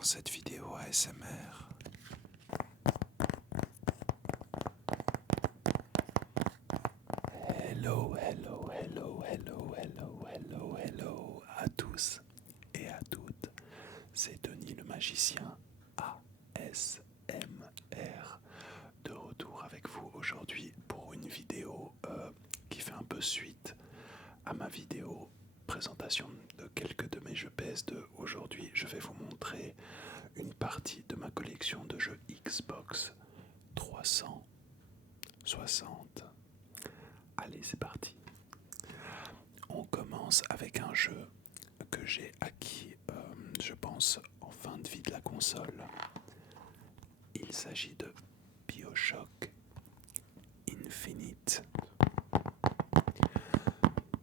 dans cette vidéo ASMR. Hello à tous et à toutes. C'est Denis le magicien ASMR de retour avec vous aujourd'hui pour une vidéo qui fait un peu suite à ma vidéo présentation de quelques de mes jeux PS2. Aujourd'hui, je vais vous montrer une partie de ma collection de jeux Xbox 360. Allez, c'est parti. On commence avec un jeu que j'ai acquis, je pense, en fin de vie de la console. Il s'agit de BioShock Infinite.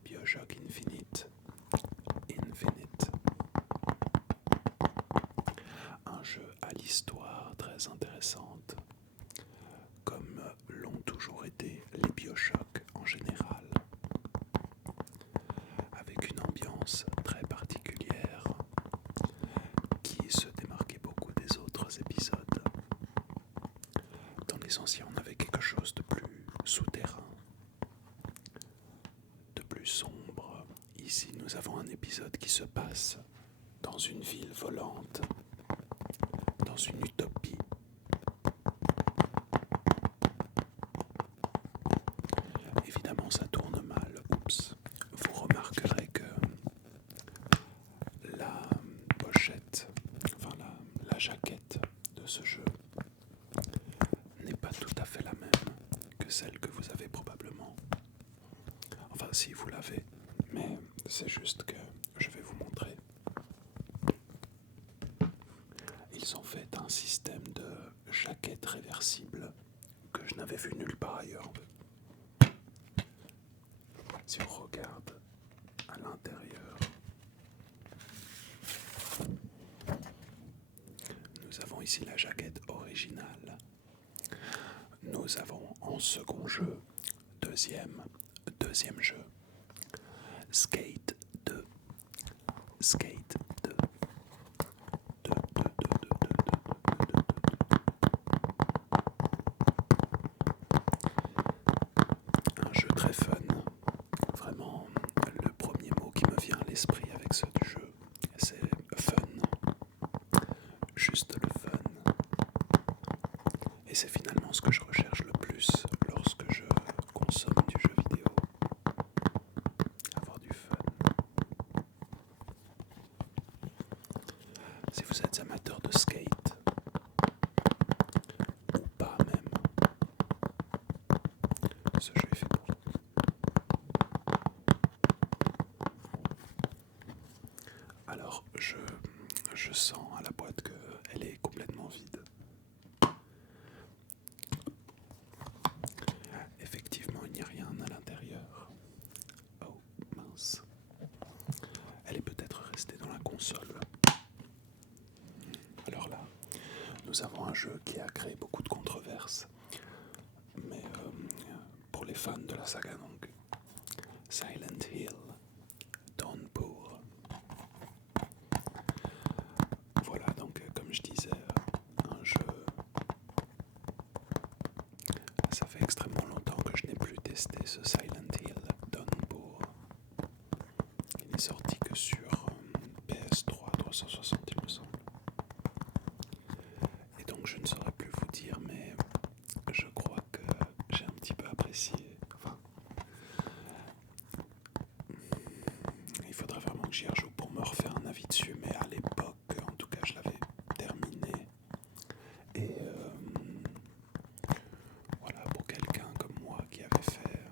BioShock Infinite. Un jeu à l'histoire très intéressante, comme l'ont toujours été les BioShock en général, avec une ambiance très particulière qui se démarquait beaucoup des autres épisodes. Dans les anciens, on avait quelque chose de plus souterrain, de plus sombre. Ici, nous avons un épisode qui se passe dans une ville volante, dans une utopie. Évidemment, ça tourne mal. Oups. Vous remarquerez que la pochette, enfin la jaquette de ce jeu n'est pas tout à fait la même que celle que vous avez probablement. Enfin, si vous l'avez, mais c'est juste que je vais vous montrer. Ils ont fait un système de jaquette réversible que je n'avais vu nulle part ailleurs. Si on regarde à l'intérieur, nous avons ici la jaquette originale. Nous avons en second jeu, deuxième jeu, Skate 2. Skate 2. Un jeu très fun. Vraiment, le premier mot qui me vient à l'esprit avec ce jeu, c'est fun. Juste le fun. Et c'est finalement ce que je recherche le plus lorsque je consomme du jeu vidéo. Avoir du fun. Si vous êtes amateur de skate, ou pas même, ce jeu est fait pour vous. Alors, je sens à la boîte qu'elle est complètement vide. Effectivement, il n'y a rien à l'intérieur. Oh, mince. Elle est peut-être restée dans la console. Alors là, nous avons un jeu qui a créé beaucoup de controverses. Mais pour les fans de la saga, donc, Silent Hill, Downpour. Voilà, donc comme je disais, un jeu. Ça fait extrêmement longtemps que je n'ai plus testé ce Silent Hill Downpour. Il n'est sorti que sur PS3 360, il me semble. Et donc je ne saurais plus vous dire, mais je crois que j'ai un petit peu apprécié. Enfin, il faudrait vraiment que j'y rejoue pour me refaire un avis dessus, mais à l'époque, en tout cas, je l'avais terminé. Et voilà, pour quelqu'un comme moi qui avait fait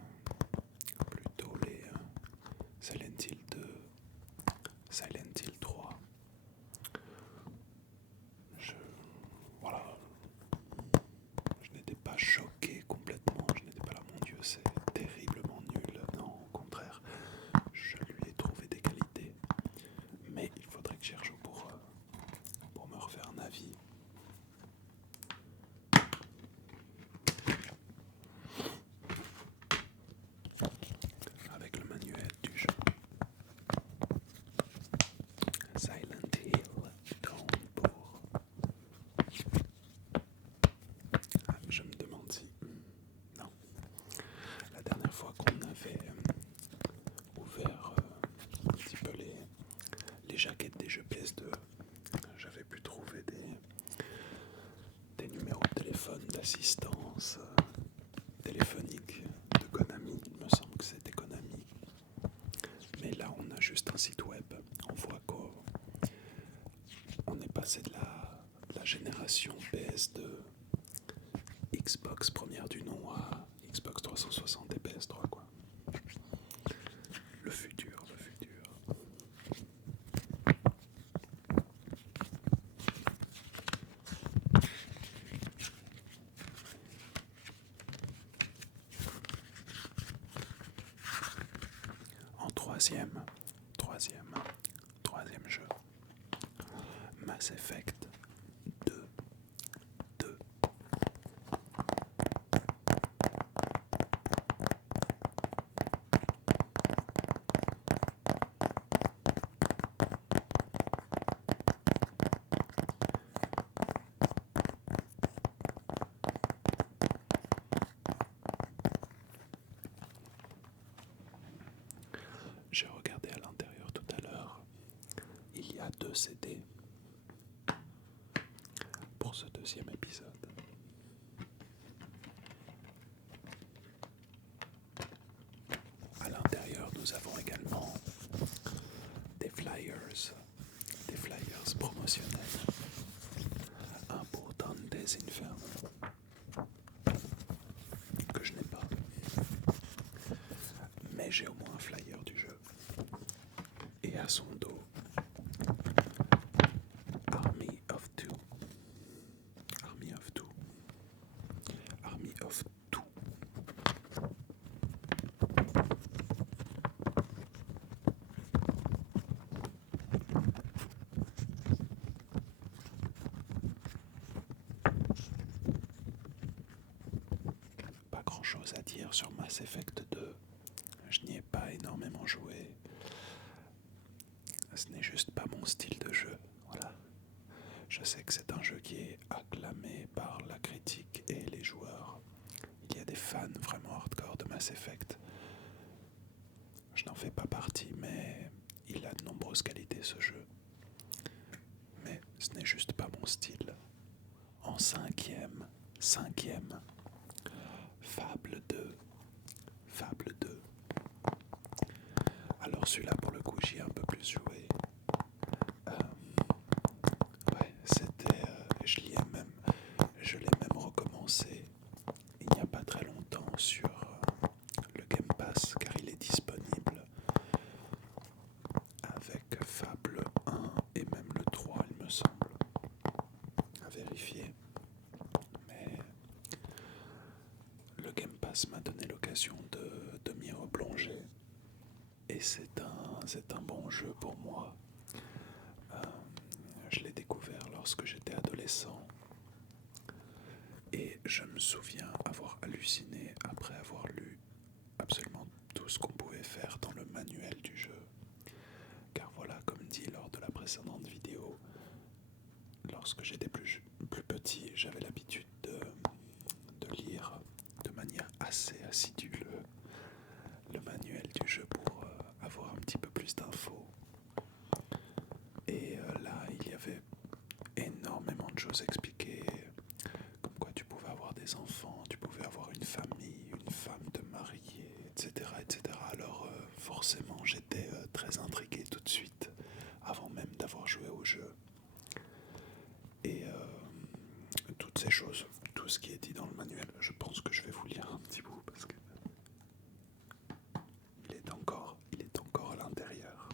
plutôt les Silent Hill 2, Silent Hill 3, voilà, c'est de la génération PS2, Xbox première du nom à Xbox 360 et PS3 quoi. Le futur, le futur. En troisième jeu, Mass Effect 2. 2. J'ai regardé à l'intérieur tout à l'heure, il y a 2 CD pour ce deuxième épisode. À l'intérieur, nous avons également des flyers promotionnels. Un pour Dante's Inferno, que je n'ai pas, mais j'ai au moins un flyer du jeu. Et à son dos, Army of Two. Army of Two. Army of Two. Pas grand chose à dire sur Mass Effect 2. Je n'y ai pas énormément joué. Ce n'est juste pas mon style de jeu. Voilà. Je sais que c'est un jeu qui est acclamé par la critique et les joueurs. Il y a des fans vraiment hardcore de Mass Effect. Je n'en fais pas partie, mais il a de nombreuses qualités ce jeu. Mais ce n'est juste pas mon style. En cinquième, Fable 2. Fable 2. Alors celui-là, pour le coup, j'y ai un peu plus joué. Ouais, c'était... je l'ai même recommencé il n'y a pas très longtemps sur le Game Pass, car il est disponible avec Fable 1 et même le 3, il me semble. À vérifier. Mais le Game Pass m'a donné l'occasion de m'y replonger. Et c'est un bon jeu pour moi. Je l'ai découvert lorsque j'étais adolescent. Et je me souviens avoir halluciné après avoir lu absolument tout ce qu'on pouvait faire dans le manuel du jeu. Car voilà, comme dit lors de la précédente vidéo, lorsque j'étais plus petit, j'avais l'habitude de lire de manière assez assidue le manuel du jeu pour avoir un petit peu plus d'infos. Et là, il y avait énormément de choses expliquées, comme quoi tu pouvais avoir des enfants, tu pouvais avoir une famille, une femme te marier, etc. etc. Alors forcément, j'étais très intrigué tout de suite, avant même d'avoir joué au jeu. Et toutes ces choses, tout ce qui est dit dans le manuel, je pense que je vais vous lire un petit bout parce que il est encore à l'intérieur.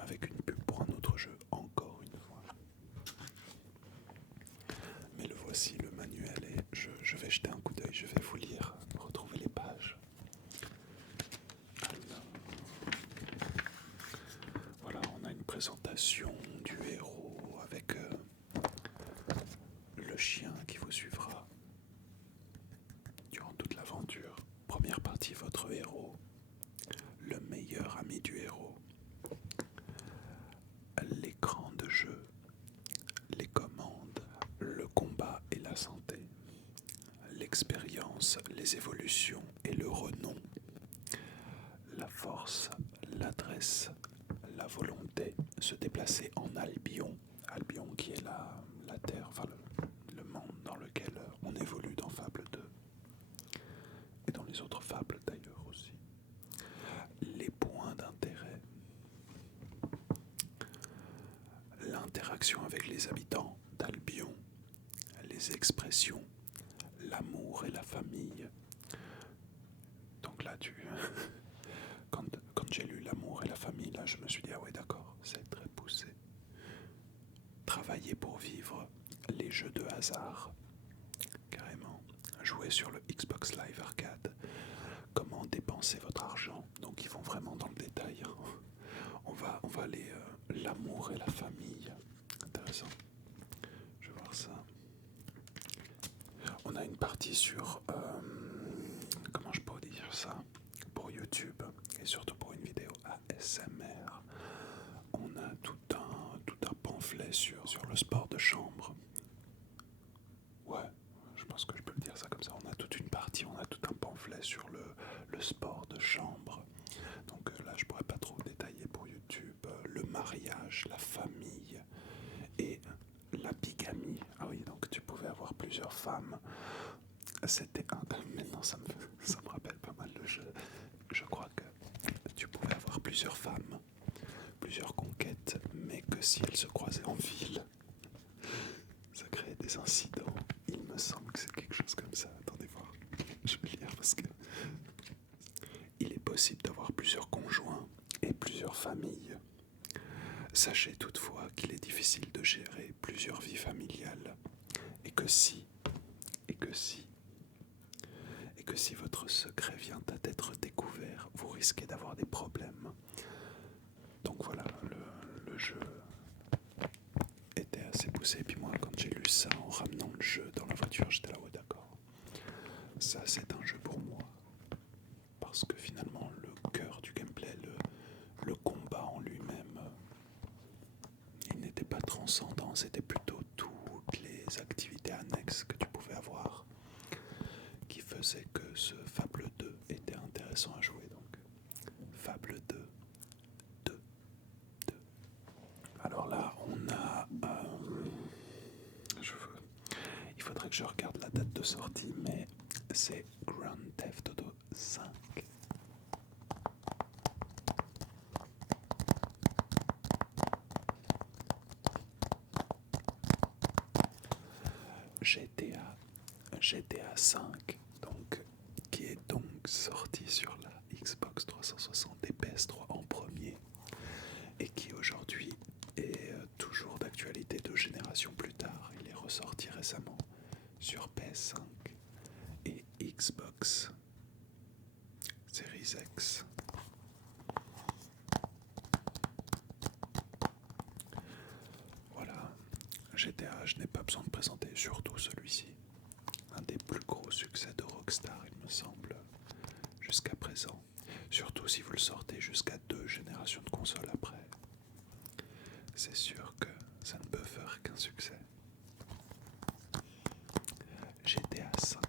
Avec une pub pour un autre jeu, encore une fois. Mais le voici, le manuel, et je vais jeter un coup d'œil, je vais vous lire, retrouver les pages. Alors, voilà, on a une présentation du héros avec le chien qui vous suivra durant toute l'aventure. Première partie, votre héros, le meilleur ami du héros. L'écran de jeu, les commandes, le combat et la santé, l'expérience, les évolutions et le renom, la force, l'adresse, la volonté, se déplacer en Albion, Albion qui est la terre, enfin le monde dans lequel on évolue dans Fable 2 et dans les autres fables d'ailleurs aussi. Les points d'intérêt. interactions avec les habitants d'Albion, les expressions, l'amour et la famille. Donc là, quand j'ai lu l'amour et la famille, là, je me suis dit, ah ouais, d'accord, c'est très poussé. Travailler pour vivre, les jeux de hasard, carrément. Jouer sur le Xbox Live Arcade, comment dépenser votre argent. Donc ils vont vraiment dans le détail. On va aller l'amour et la famille. Intéressant. Je vais voir ça. On a une partie sur comment je peux dire ça, pour YouTube et surtout pour une vidéo ASMR. On a tout un pamphlet sur le sport de chambre. Ouais, je pense que je peux le dire ça comme ça. On a toute une partie, on a tout un pamphlet sur le sport de chambre. Donc là, je pourrais pas trop détailler pour YouTube. Le mariage, la famille et la bigamie. Ah oui, donc tu pouvais avoir plusieurs femmes. C'était un... Maintenant, ça me rappelle pas mal le jeu. Je crois que tu pouvais avoir plusieurs femmes, plusieurs conquêtes, mais que si elles se croisaient en ville, ça créait des incidents. Il me semble que c'est quelque chose comme ça. Attendez voir. Je vais lire parce que... Il est possible d'avoir plusieurs conjoints et plusieurs familles. Sachez toutefois qu'il est difficile de gérer plusieurs vies familiales et que si votre secret vient à être découvert, vous risquez d'avoir des problèmes. Donc voilà, le jeu était assez poussé. Et puis moi, quand j'ai lu ça en ramenant le jeu dans la voiture, j'étais là, ouais d'accord. Ça, c'est un jeu pour moi. Parce que finalement, le cœur du gameplay, le combat en lui-même, il n'était pas transcendant, c'était plutôt toutes les activités annexes que tu pouvais avoir qui faisaient que ce Fable 2 était intéressant à jouer. Donc, Fable 2, 2. Alors là, on a... il faudrait que je regarde la date de sortie, mais c'est Grand Theft Auto 5. GTA 5, donc, qui est donc sorti sur la Xbox 360 et PS3 en premier, et qui aujourd'hui est toujours d'actualité 2 générations plus tard. Il est ressorti récemment sur PS5 et Xbox Series X. Voilà, GTA, je n'ai pas besoin de présenter, surtout celui-ci. Un des plus gros succès de Rockstar, il me semble, jusqu'à présent. Surtout si vous le sortez jusqu'à 2 générations de consoles après. C'est sûr que ça ne peut faire qu'un succès. GTA 5.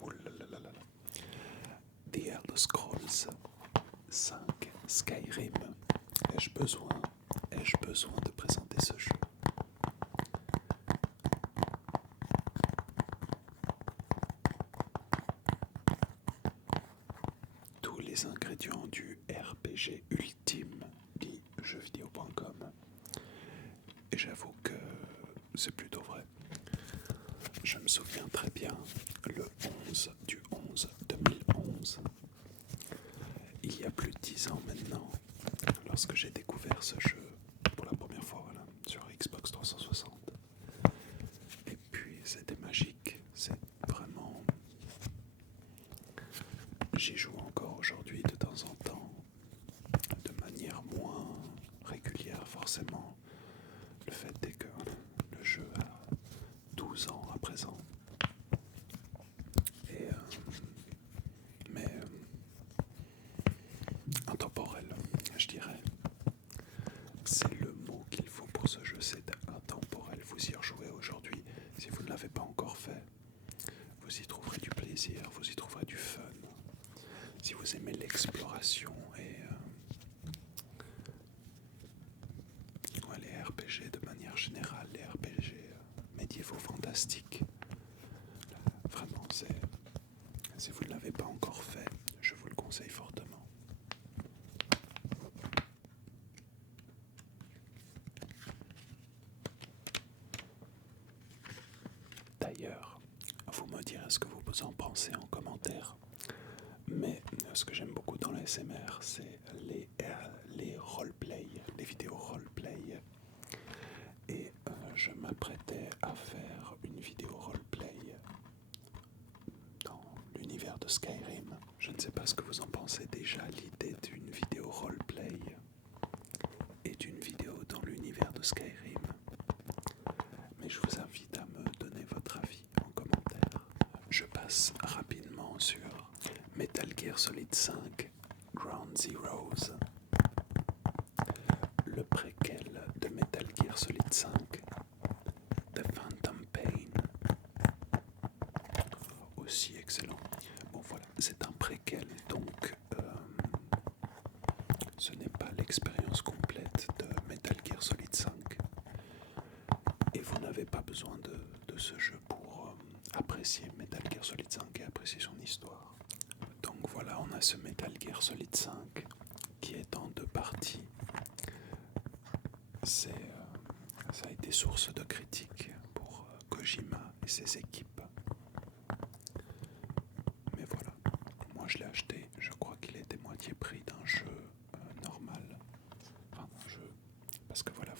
Ouh là là là là. The Elder Scrolls 5. Skyrim. Ai-je besoin de présenter ce jeu? Tous les ingrédients du RPG ultime, dit jeuxvideo.com. Et j'avoue que c'est plutôt vrai. Je me souviens très bien, le 11 du 11 2011, il y a plus de 10 ans maintenant, lorsque j'ai découvert ce jeu pour la première fois, voilà, sur Xbox 360. Et puis c'était magique, c'est vraiment... J'y joue encore aujourd'hui de temps en temps, de manière moins régulière forcément. Le fait est que le jeu a 12 ans à présent. Et mais intemporel, je dirais. C'est le mot qu'il faut pour ce jeu, c'est intemporel. Vous y rejouez aujourd'hui, si vous ne l'avez pas encore fait. Vous y trouverez du plaisir, vous y trouverez du fun. Si vous aimez l'exploration et les RPG de manière générale, les RPG médiévaux fantastiques, vraiment, si vous ne l'avez pas encore fait, je vous le conseille fortement. pensez en commentaire. Mais ce que j'aime beaucoup dans l'ASMR, c'est les roleplay, les vidéos roleplay. Et je m'apprêtais à faire une vidéo roleplay dans l'univers de Skyrim. Je ne sais pas ce que vous en pensez déjà, l'idée d'une vidéo roleplay et d'une vidéo dans l'univers de Skyrim. Mais je vous invite à me donner votre avis en commentaire. Je passe rapidement sur Metal Gear Solid 5 Ground Zeroes, le préquel de Metal Gear Solid 5, The Phantom Pain, aussi excellent. Bon voilà, c'est un préquel, donc ce n'est pas l'expérience complète de Metal Gear Solid 5. Et vous n'avez pas besoin de ce jeu pour apprécier Metal Gear Solid 5 et apprécier son histoire. Donc voilà, on a ce Metal Gear Solid 5 qui est en 2 parties. Ça a été source de critiques pour Kojima et ses équipes. Mais voilà, moi je l'ai acheté, je crois qu'il était moitié prix d'un jeu normal. Enfin, d'un jeu. Parce que voilà,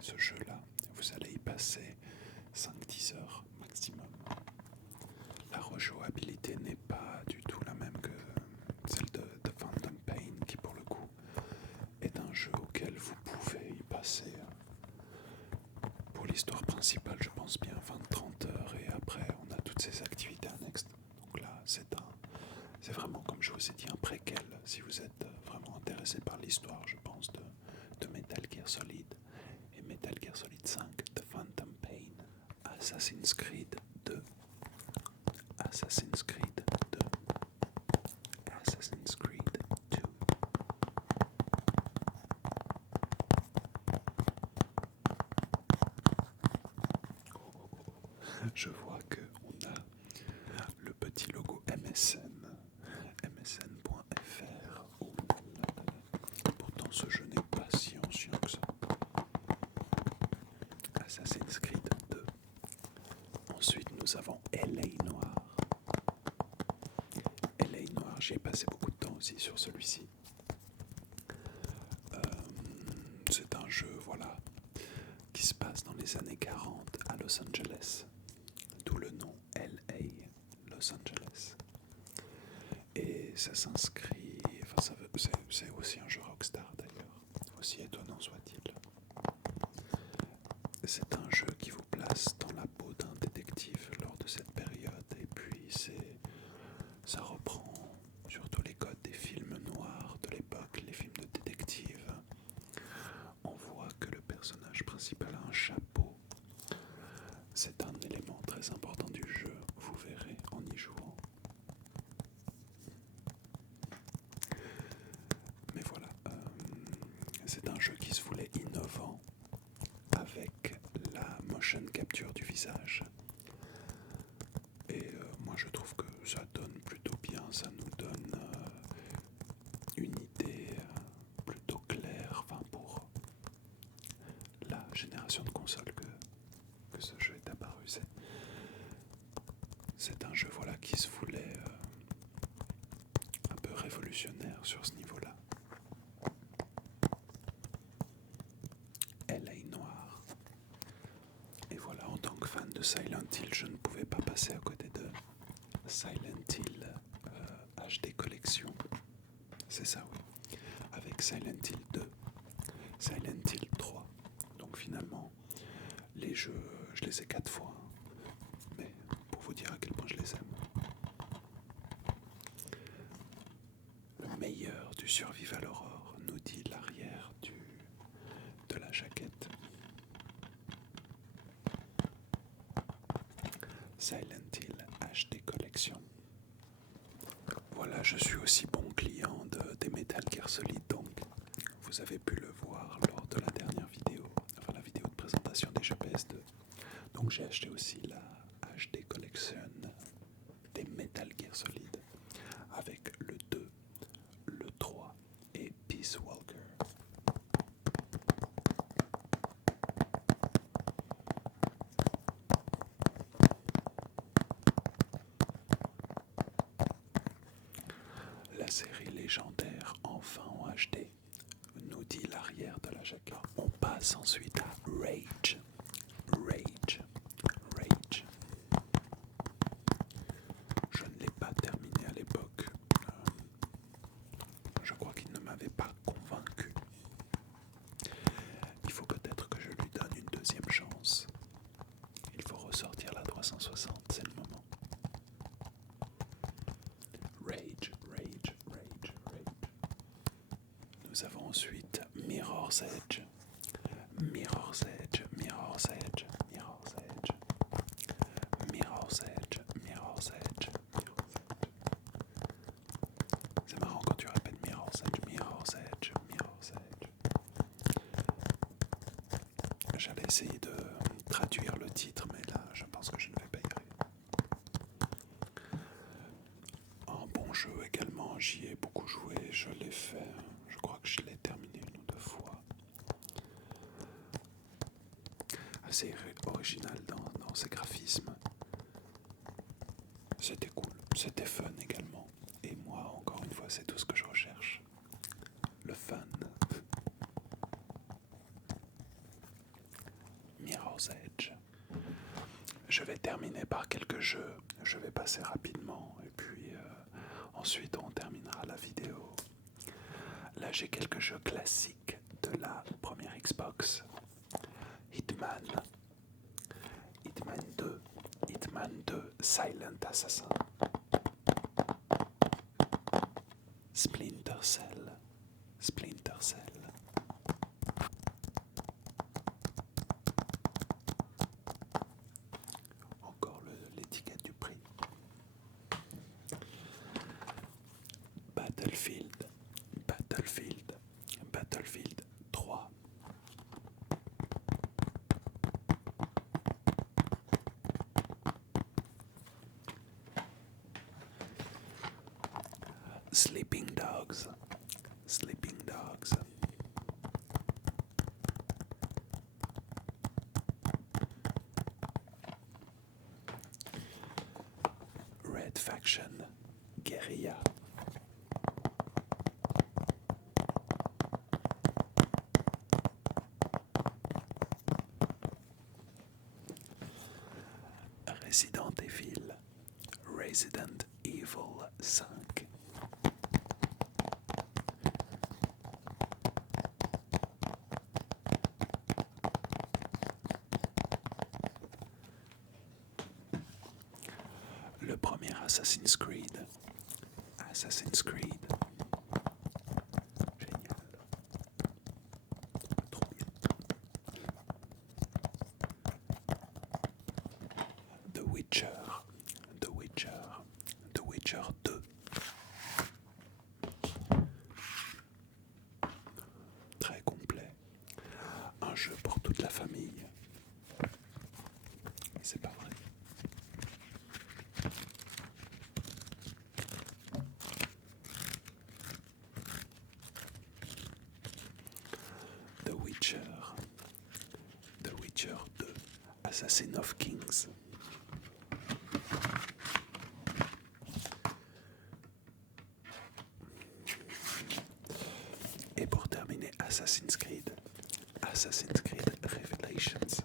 ce jeu-là, vous allez y passer 5-10 heures maximum. La rejouabilité n'est pas du tout la même que celle de Phantom Pain, qui pour le coup est un jeu auquel vous pouvez y passer, pour l'histoire principale, je pense bien 20-30 heures, et après on a toutes ces activités annexes. Donc là, c'est vraiment, comme je vous ai dit, un préquel. Si vous êtes vraiment intéressé par l'histoire, je pense, de Metal Gear Solid et Metal Gear Solid 5, The Phantom Pain, Assassin's Creed 2, Assassin's Creed 2, Assassin's Creed 2. Je vois qu'on a le petit logo MSN, msn.fr. Oh là là. Pourtant ce jeu n'est pas si ancien que ça. Assassin's Creed 2. Ensuite nous avons LA Noire. LA Noire, j'ai passé beaucoup de temps aussi sur celui-ci. C'est un jeu, voilà, qui se passe dans les années 40 à Los Angeles. D'où le nom LA, Los Angeles. Et ça s'inscrit, enfin c'est aussi un jeu Rockstar d'ailleurs, aussi étonnant soit-il. C'est un jeu qui vous place dans la peau d'un détective lors de cette période, et puis ça reprend surtout les codes des films noirs de l'époque, les films de détective. On voit que le personnage principal a un chapeau. C'est un élément très important du jeu, vous verrez en y jouant. Mais voilà, c'est un jeu qui se voulait innovant avec la motion capture du visage. Et moi je trouve que ça donne plutôt bien, ça nous donne une idée plutôt claire, enfin pour la génération de consoles que ce jeu est apparu. C'est un jeu, voilà, qui se voulait un peu révolutionnaire sur ce niveau-là. LA Noire. Et voilà, en tant que fan de Silent Hill, je ne pouvais pas passer à côté de Silent Hill HD Collection. C'est ça, oui. Avec Silent Hill 2, Silent Hill 3. Donc finalement, les jeux, je les ai 4 fois. Mais pour vous dire à quel point je les aime. Le meilleur du survival horror, nous dit l'arrière de la jaquette. Silent Hill HD Collection. Voilà, je suis aussi bon client des Metal Gear Solid, donc vous avez pu le voir lors de la dernière vidéo, enfin la vidéo de présentation des jeux PS2. Donc j'ai acheté aussi la HD Collection des Metal Gear Solid avec le 2, le 3 et Peace Walker. légendaires enfin en HD, nous dit l'arrière de la jaquette. On passe ensuite à Rage. Rage. Rage. Je ne l'ai pas terminé à l'époque. Je crois qu'il ne m'avait pas convaincu. Il faut peut-être que je lui donne une deuxième chance. Il faut ressortir la 360, c'est le moment. Rage, Rage, Rage, Rage. Nous avons ensuite Mirror's Edge. Mirror's Edge, Mirror's Edge, Mirror's Edge. Mirror's Edge, Mirror's Edge, Mirror's Edge. C'est marrant quand tu répètes Mirror's Edge, Mirror's Edge, Mirror's Edge. J'allais essayer de traduire le titre, mais là, je pense que je ne vais pas y arriver. Un bon jeu également, j'y ai beaucoup joué, je l'ai fait, je crois que je l'ai terminé une ou deux fois. Assez original dans ses graphismes. C'était cool, c'était fun également. Et moi, encore une fois, c'est tout ce que je recherche. Le fun. Mirror's Edge. Je vais terminer par quelques jeux. Je vais passer rapidement et puis ensuite on terminera la vidéo. Là, j'ai quelques jeux classiques de la première Xbox. Hitman 2, Hitman 2, Silent Assassin, Splinter Cell, Splinter Cell. Encore l'étiquette du prix. Battlefield, Battlefield, Battlefield 3. Sleeping Dogs, Sleeping Dogs. Red Faction, Guerrilla. Resident Evil, Resident Evil 5. Le premier Assassin's Creed. Assassin's Creed. Génial. Trop bien. The Witcher. The Witcher. The Witcher 2. Très complet. Un jeu pour toute la famille. C'est pas vrai. The Witcher. The Witcher 2. Assassin of Kings. Et pour terminer, Assassin's Creed. Assassin's Creed Revelations.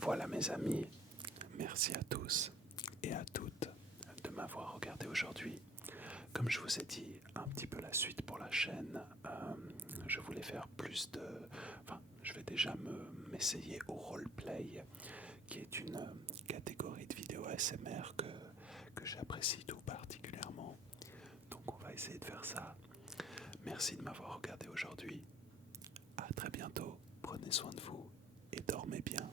Voilà mes amis, merci à tous et à toutes de m'avoir regardé aujourd'hui. Comme je vous ai dit, un petit peu la suite pour la chaîne. Je voulais faire plus de... Enfin, je vais déjà m'essayer au roleplay, qui est une catégorie de vidéos ASMR que j'apprécie tout particulièrement. Donc on va essayer de faire ça. Merci de m'avoir regardé aujourd'hui. À très bientôt, prenez soin de vous et dormez bien.